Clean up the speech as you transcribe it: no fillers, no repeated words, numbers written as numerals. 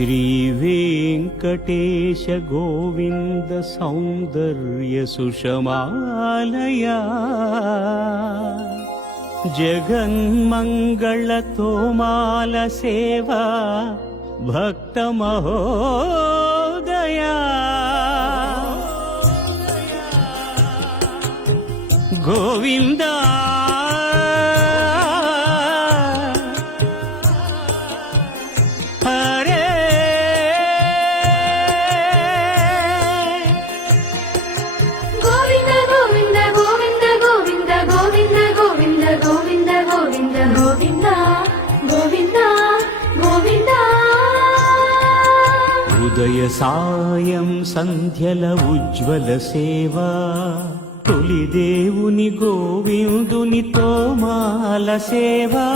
श्रीवेङ्कटेश गोविन्द सौन्दर्य सुषमालया जगन्मङ्गल तोमाल सेवा भक्त महोदया गोविन्दा ఉదయ సాయం సంధ్యల ఉజ్వల సేవా తొలి దేవుని గోవిందుని తోమాల సేవా